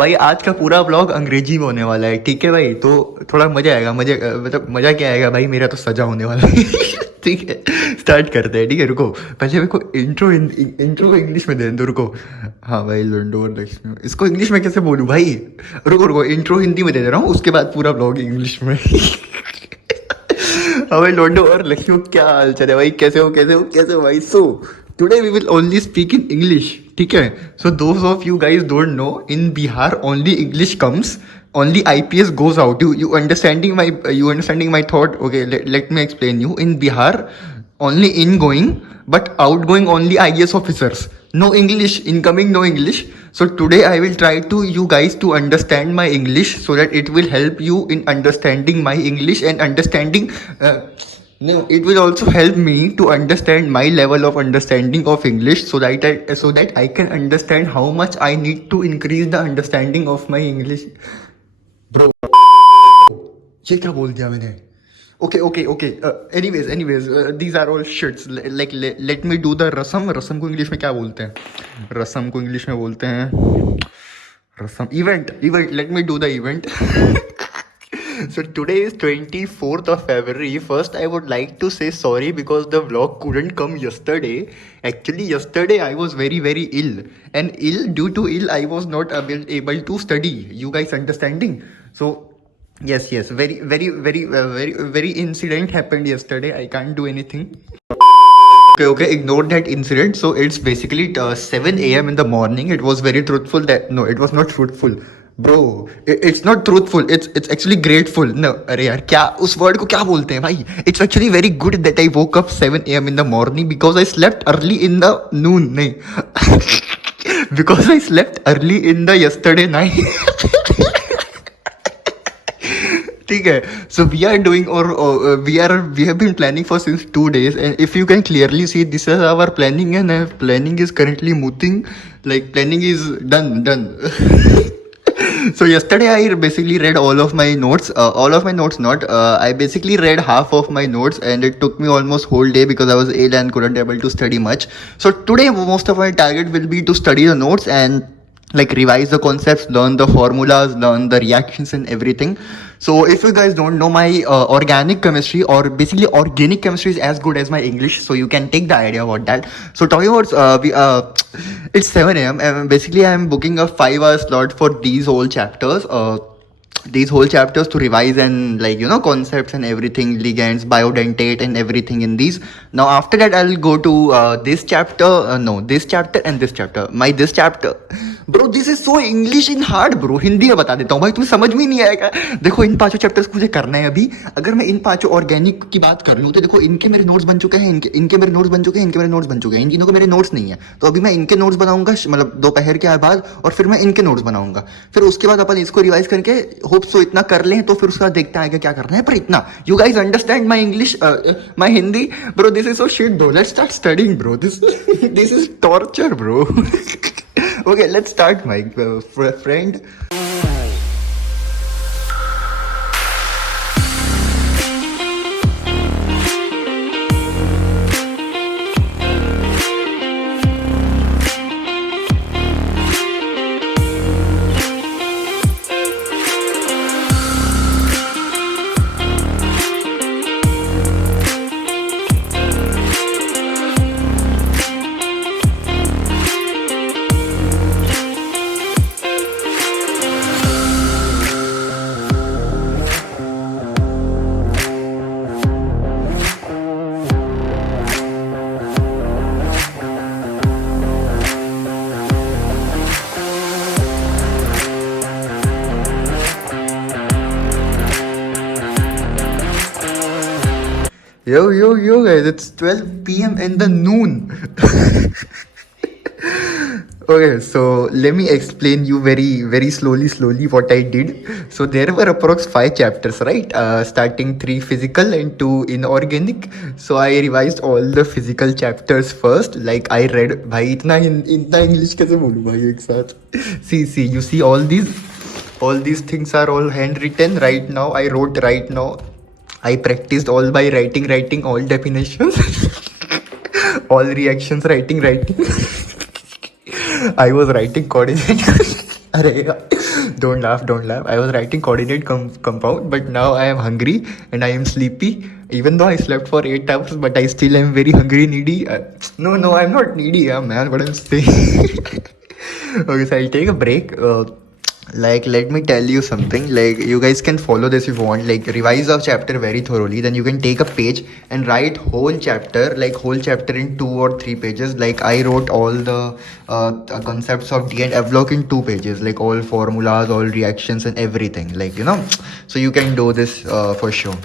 भाई आज का पूरा ब्लॉग अंग्रेजी में होने वाला है, ठीक है भाई। तो थोड़ा मजा आएगा। मतलब मजा क्या आएगा भाई, मेरा तो सजा होने वाला है। ठीक है, स्टार्ट करते हैं। ठीक है, रुको, पहले मेरे को इंट्रो इंग्लिश में दे दो, रुको। हाँ भाई, लंडो और लक्ष्मी, इसको इंग्लिश में कैसे बोलूँ भाई। रुको रुको, इंट्रो हिंदी में दे दे रहा हूँ, उसके बाद पूरा ब्लॉग इंग्लिश में। हाँ भाई, लोंडो और लक्ष्मी, क्या हाल चाल है भाई, कैसे हो कैसे हो कैसे हो भाई। So today we will only speak in English, ठीक है। So those of you guys don't know, in Bihar only English comes, only IPS goes out. You understanding my thought? Okay, let me explain you. In Bihar, only ingoing, but outgoing only IAS officers. No English, incoming no English. So today I will try to you guys to understand my English so that it will help you in understanding my English and understanding. No, it will also help me to understand my level of understanding of English so that I can understand how much I need to increase the understanding of my English. Bro, ये क्या बोल दिया मैंने। Okay okay okay, anyways these are all shits. Like let me do the rasam. Rasam को English में क्या बोलते हैं? रसम को इंग्लिश में बोलते हैं rasam, event. Let me do the event. So today is 24th of February. First, I would like to say sorry because the vlog couldn't come yesterday. Actually, yesterday I was very ill, and due to ill I was not able to study. You guys understanding? So yes, very incident happened yesterday. I can't do anything. Okay, ignore that incident. So it's basically 7 a.m. in the morning. It was very truthful that no, it was not truthful. Bro, it's not truthful. It's actually grateful. No, अरे यार, क्या उस word को क्या बोलते हैं भाई? It's actually very good that I woke up 7 a.m. in the morning because I slept early in the noon. नहीं, because I slept early in the yesterday night. ठीक है। सो वी आर डूइंग और we have been planning for since 2 days, and if you can clearly see this is our planning, and planning is currently moving, like planning is done. So yesterday I basically read all of my notes, not I basically read half of my notes, and it took me almost whole day because I was ill and couldn't able to study much. So today most of my target will be to study the notes and like revise the concepts, learn the formulas, learn the reactions and everything. So if you guys don't know, my organic chemistry, or basically organic chemistry, is as good as my English, so you can take the idea about that. So talking about it's 7 a.m. and basically I'm booking a 5-hour slot for these whole chapters to revise, and like concepts and everything, ligands, biodentate and everything in these. Now after that I'll go to this chapter, this chapter and this chapter. This chapter, bro, this is so English in hard bro. Hindi में बता देता हूँ भाई, तुम्हें समझ में नहीं आएगा। देखो, इन 5 चैप्टर्स को मुझे करना है अभी। अगर मैं इन 5 ऑर्गेनिक की बात कर लूँ तो देखो, इनके मेरे नोट्स बन चुके हैं, इनके मेरे नोट्स बन चुके हैं, इनके मेरे नोट्स बन चुके हैं। इन तीनों के मेरे नोट्स नहीं है, तो अभी मैं इनके नोट्स बनाऊंगा, मतलब दोपहर के बाद, और फिर मैं इनके नोट्स बनाऊंगा। फिर उसके बाद अपन इसको रिवाइज करके होप सो इतना कर लें, तो फिर उसके बाद देखते हैं क्या करना है। पर इतना, you guys understand my English, my Hindi bro. This is so shit bro, let's start studying bro. This is torture bro. Okay, let's start, my friend. Yo, guys, it's 12 p.m. in the noon. Okay, so let me explain you very slowly what I did. So there were approx 5 chapters, right? Starting 3 physical and 2 inorganic. So I revised all the physical chapters first. Like I read, भाई इतना English कैसे बोलूँ भाई एक साथ? See, you see all these things are all handwritten right now. I wrote right now. I practiced all by writing all definitions, all reactions, writing. I was writing coordinate. अरे Don't laugh, don't laugh. I was writing coordinate compound, but now I am hungry and I am sleepy. Even though I slept for 8 hours, but I still am very hungry, needy. No, I'm not needy, yeah, man. What I'm saying. Okay, so I'll take a break. Like, let me tell you something. Like, you guys can follow this if you want. Like, revise a chapter very thoroughly. Then you can take a page and write whole chapter, like whole chapter in 2 or 3 pages. Like, I wrote all the concepts of D and F block in 2 pages, like all formulas, all reactions, and everything. Like, you know, so you can do this for sure.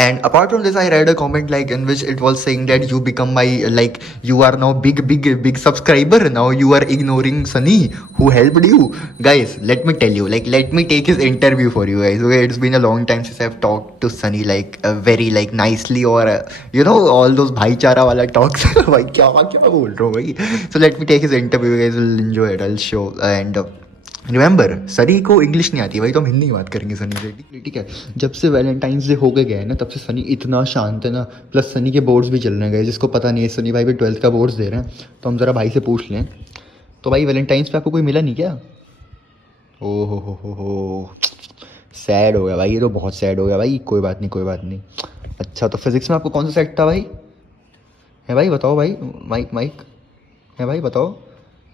And apart from this, I read a comment like in which it was saying that you become my, like, you are now big subscriber. Now you are ignoring Sunny who helped you. Guys, let me tell you, like, let me take his interview for you guys. Okay, it's been a long time since I've talked to Sunny like very like nicely, or you know, all those bhaichara wala talks. भाई क्या बोल रहा हूँ भाई. So let me take his interview. You guys will enjoy it. I'll show. And remember, Sunny को English नहीं आती भाई, तो हम हिंदी में बात करेंगे सनी से, ठीक है. जब से वैलेंटाइंस डे हो गया है ना, तब से सनी इतना शांत है ना. प्लस सनी के बोर्ड्स भी चल रहे हैं, जिसको पता नहीं है सनी भाई भी 12th का बोर्ड्स दे रहे हैं. तो हम ज़रा भाई से पूछ लें. तो भाई वैलेंटाइंस पे आपको कोई मिला नहीं क्या? ओ हो, सैड हो गया भाई, ये तो बहुत सैड हो गया भाई. कोई बात नहीं, कोई बात नहीं. अच्छा, तो फिजिक्स में आपको कौन सा सेट था भाई? है भाई, बताओ भाई. माइक है भाई,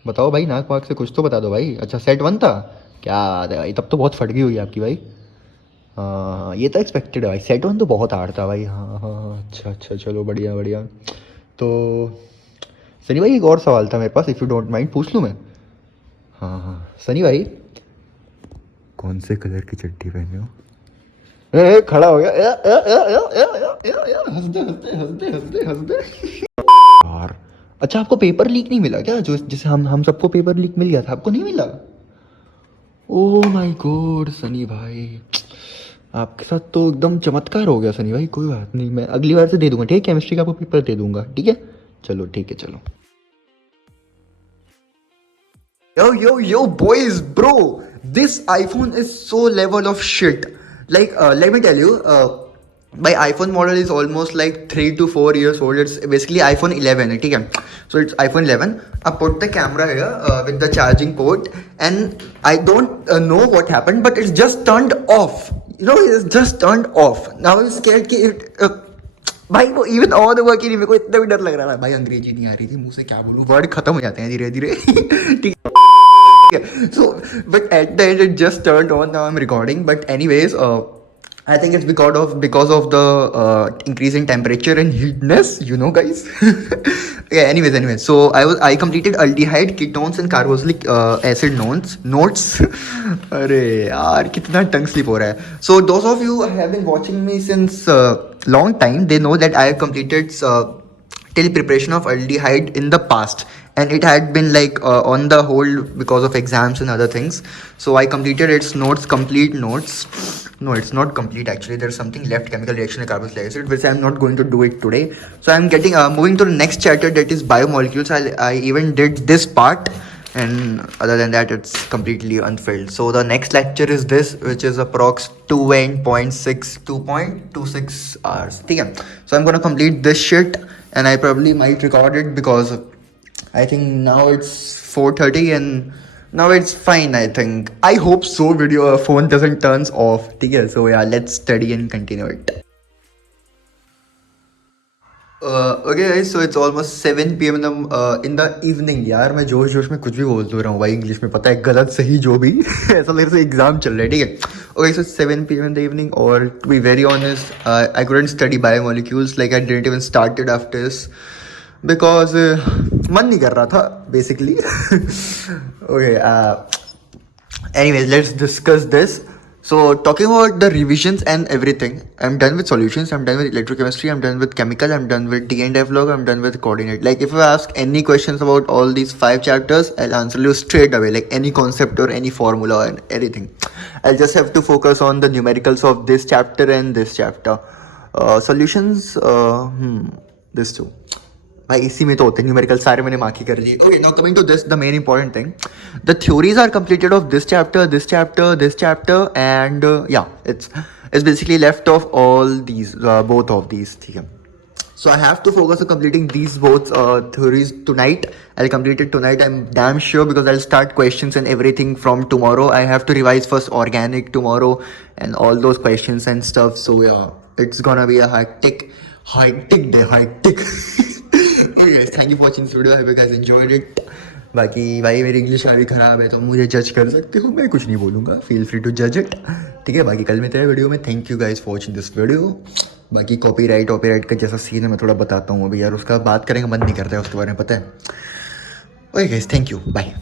बताओ भाई, नाक वाक से कुछ तो बता दो भाई. अच्छा, सेट 1 था. क्या बात है भाई, तब तो बहुत फटगी हुई आपकी भाई. हाँ, ये तो एक्सपेक्टेड है भाई. सेट 1 तो बहुत हार्ड था भाई. हाँ, अच्छा, चलो बढ़िया. तो सनी भाई, एक और सवाल था मेरे पास, इफ़ यू डोंट माइंड पूछ लूँ मैं? हाँ, सनी भाई, कौन से कलर की चड्डी पहने हो? खड़ा हो गया. हंस दे. यार, अच्छा, आपको पेपर लीक नहीं मिला क्या? जो जैसे हम सबको पेपर लीक मिल गया था, आपको नहीं मिला? ओह माय गॉड सनी भाई, आपके साथ तो एकदम चमत्कार हो गया सनी भाई. कोई बात नहीं, मैं अगली बार से दे दूंगा, ठीक है? केमिस्ट्री का आपको पेपर दे दूंगा, ठीक है? चलो ठीक है, चलो. Yo, boys, bro, this iPhone is so level of shit. Like, let me tell you, my iPhone model is almost like 3 to 4 years old. It's basically iPhone 11, okay? So it's iPhone 11. I put the camera here with the charging port, and I don't know what happened, but it's just turned off. You know, it's just turned off. Now I'm scared कि भाई वो even on हुआ कि नहीं, मेरे को इतना भी डर लग रहा था भाई. अंग्रेजी नहीं आ रही थी, मुंह से क्या बोलूं, वर्ड खत्म हो जाते हैं धीरे धीरे. ठीक है. So, but at the end it just turned on. Now I'm recording. But anyways, I think it's because of the increasing temperature and heatness, you know, guys. Yeah. Anyways. So I completed aldehyde, ketones, and carboxylic acid notes. अरे यार, कितना tongue slip हो रहा है. So those of you who have been watching me since long time, they know that I have completed till preparation of aldehyde in the past, and it had been like on the hold because of exams and other things. So I completed its complete notes. No, it's not complete actually. There's something left, chemical reaction with carboxylic acid, which I'm not going to do it today. So I'm getting moving to the next chapter, that is biomolecules. I even did this part, and other than that it's completely unfilled. So the next lecture is this, which is approx 2.26 hours. Okay? So I'm gonna complete this shit, and I probably might record it because I think now it's 4:30 and now it's fine. I think, I hope so, video phone doesn't turns off. Okay? So yeah, let's study and continue it. Okay guys, so it's almost 7 PM in the evening. यार, मैं जोश में कुछ भी बोल तो रहा हूँ भाई इंग्लिश में, पता है, गलत सही जो भी. ऐसा मेरे से एग्जाम चल रहा है, ठीक है? Okay, so 7 PM in the evening, or to be very honest, I couldn't study biomolecules. Like, I didn't even started after this because मन नहीं कर रहा था basically. Okay, anyways, let's discuss this. So talking about the revisions and everything, I'm done with solutions, I'm done with electrochemistry, I'm done with chemical, I'm done with D and F log, I'm done with coordinate. Like, if you ask any questions about all these 5 chapters, I'll answer you straight away, like any concept or any formula and anything. I'll just have to focus on the numericals of this chapter and this chapter. Solutions, this too. भाई इसी में तो होते हैं numerical, सारे मैंने mark ही कर दिए. Okay, now coming to this, the main important thing, the theories are completed of this chapter and yeah it's basically left of all these, both of these. ठीक है? So I have to focus on completing these both theories tonight. I'll complete it tonight. I'm damn sure because I'll start questions and everything from tomorrow. I have to revise first organic tomorrow and all those questions and stuff. So yeah, it's gonna be a hectic day, hectic. Okay, guys, thank you for watching this video. I hope you guys enjoyed it. बाकी भाई मेरी English काफ़ी ख़राब है तो मुझे जज कर सकते हो, मैं कुछ नहीं बोलूँगा, फील फ्री टू जज इट. ठीक है, बाकी कल मिलते हैं वीडियो में. Thank you guys for watching this video. बाकी कॉपीराइट का जैसा सीन है मैं थोड़ा बताता हूँ अभी यार, उसका बात करेंगे मन नहीं करता है उसके बारे में, पता है. Okay guys, thank you, bye.